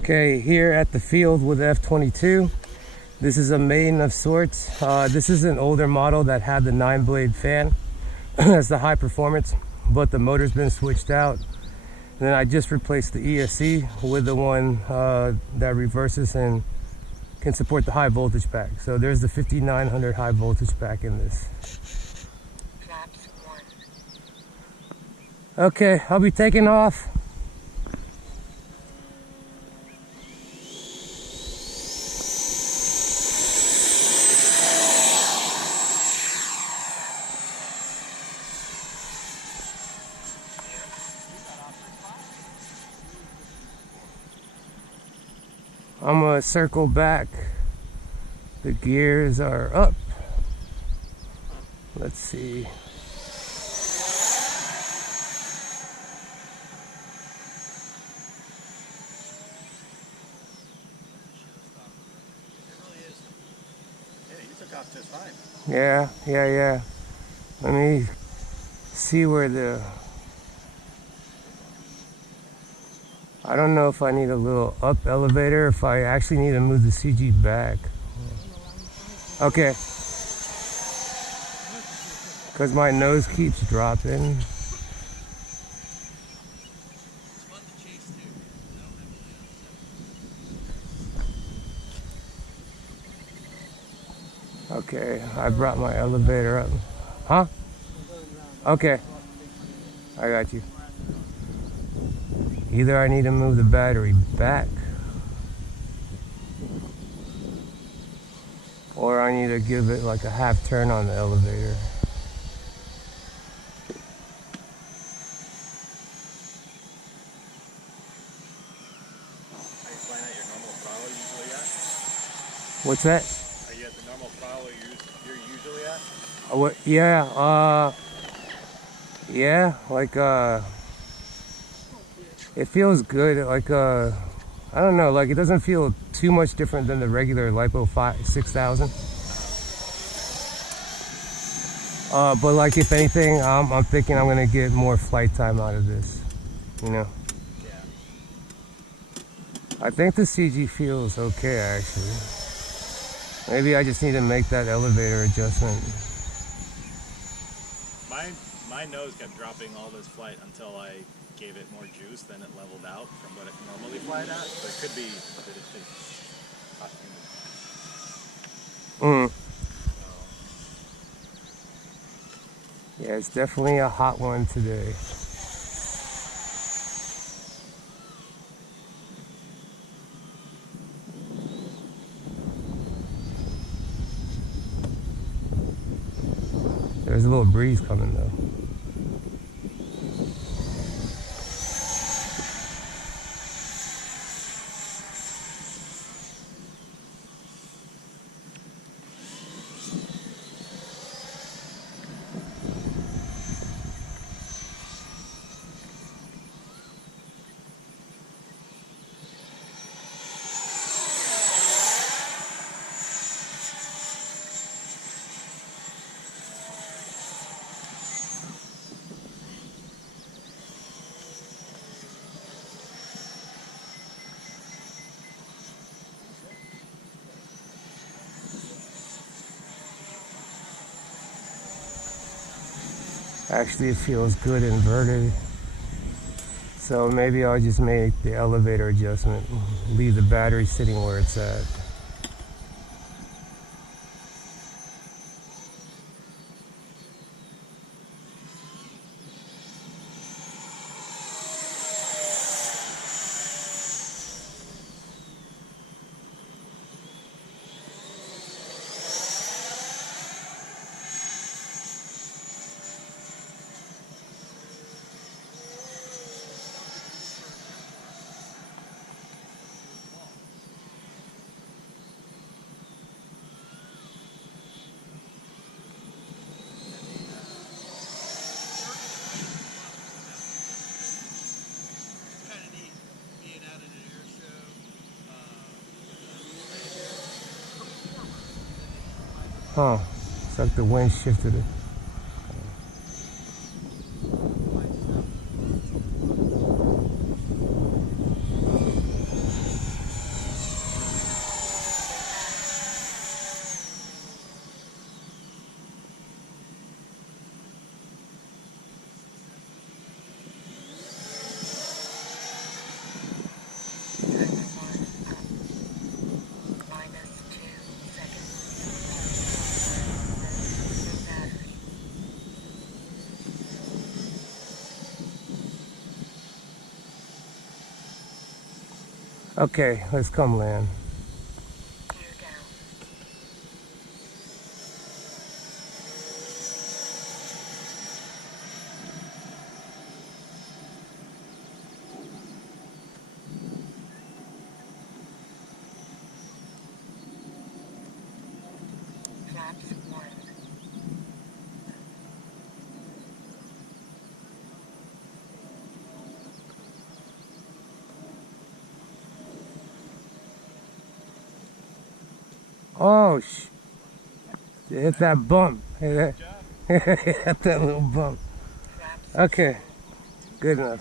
Okay, here at the field with the F-22. This is a Maiden of sorts. This is an older model that had the 9-blade fan as the high performance, but the motor's been switched out. And then I just replaced the ESC with the one that reverses and can support the high voltage pack. So there's the 5900 high voltage pack in this. Okay, I'll be taking off. I'm gonna circle back. The gears are up. Let's see. Yeah. Let me see where the... I don't know if I need a little up elevator, if I actually need to move the CG back. Okay. Because my nose keeps dropping. Okay, I brought my elevator up. Huh? Okay. I got you. Either I need to move the battery back, or I need to give it like a half turn on the elevator. Are you flying at your normal throttle usually at? What's that? Are you at the normal throttle you're usually at? What? Yeah, like it feels good, like I don't know, like it doesn't feel too much different than the regular LiPo 6000. But like if anything, I'm thinking I'm gonna get more flight time out of this, you know. Yeah. I think the CG feels okay actually. Maybe I just need to make that elevator adjustment. My nose kept dropping all this flight until I gave it more juice, then it leveled out from what it normally flied at. So it could be that it's hot humid. Yeah, it's definitely a hot one today. There's a little breeze coming though. Actually, it feels good inverted. So maybe I'll just make the elevator adjustment, leave the battery sitting where it's at. Huh, it's like the wind shifted it. Okay, let's come land. Oh, hit that bump. Hit that little bump. Okay, good enough.